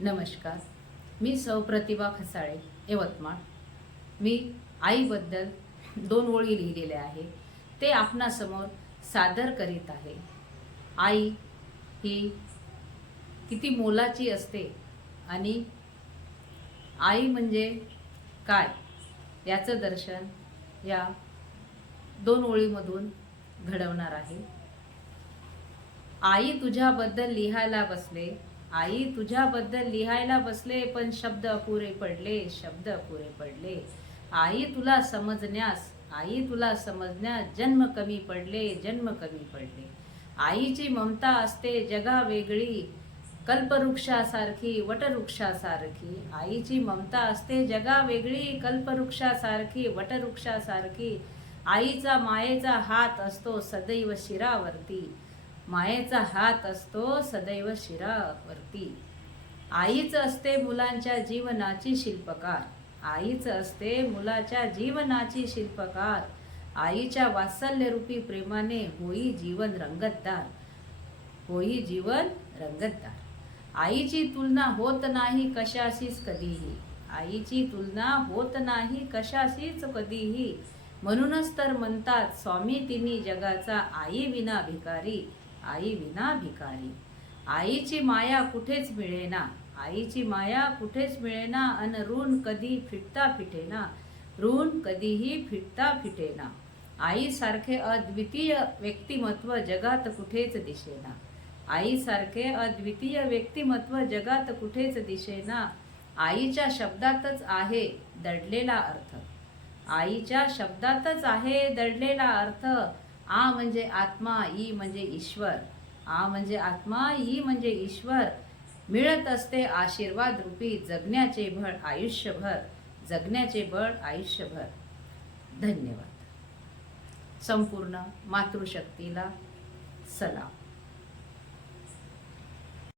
नमस्कार. मी सौ प्रतिभा खसाळे, यवतमाळ. मी आईबद्दल 2 ओळी लिहिलेल्या आहे. ते आपणासमोर सादर करीत आहे. आई ही किती मोलाची असते आणि आई म्हणजे काय याचं दर्शन या 2 ओळीमधून घडवणार आहे. आई तुझ्याबद्दल लिहायला बसले, आई तुझ्याबद्दल लिहायला बसले, पण शब्द अपुरे पडले, शब्द अपुरे पडले. आई तुला समजण्यास, आई तुला समजण्यास जन्म कमी पडले, जन्म कमी पडले. आईची ममता असते जगा वेगळी, कल्पवृक्षासारखी, वटवृक्षासारखी. आईची ममता असते जगा वेगळी, कल्पवृक्षासारखी, वटवृक्षासारखी. आईचा मायेचा हात असतो सदैव शिरावरती, मायेचा हात असतो सदैव शिरावरती. आईच असते मुलांच्या जीवनाची शिल्पकार, आईच असते मुलाच्या जीवनाची शिल्पकार. आईच्या वात्सल्यरूपी प्रेमाने होई जीवन रंगतदार, होई जीवन रंगतदार. आईची तुलना होत नाही कशाशीच कधीही, आईची तुलना होत नाही कशाशीच कधीही. म्हणूनच तर म्हणतात स्वामी तिन्ही जगाचा, आई विना भिकारी, आई विना भिकारी. आईची माया कुठेच मिळेना, आईची माया कुठेच मिळेना. अन ऋण कधी फिटता फिटेना, ऋण कधीही फिटता फिटेना. आईसारखे अद्वितीय व्यक्तिमत्व जगात कुठेच दिसेना, आईसारखे अद्वितीय व्यक्तिमत्व जगात कुठेच दिसेना. आईच्या शब्दातच आहे दडलेला अर्थ, आईच्या शब्दातच आहे दडलेला अर्थ. आ म्हणजे आत्मा, ई म्हणजे ईश्वर, आ म्हणजे आत्मा, ई म्हणजे ईश्वर. मिळत असते आशीर्वाद रूपी जगण्याचे बळ आयुष्यभर, जगण्याचे बळ आयुष्यभर. धन्यवाद. संपूर्ण मातृशक्तीला सलाम.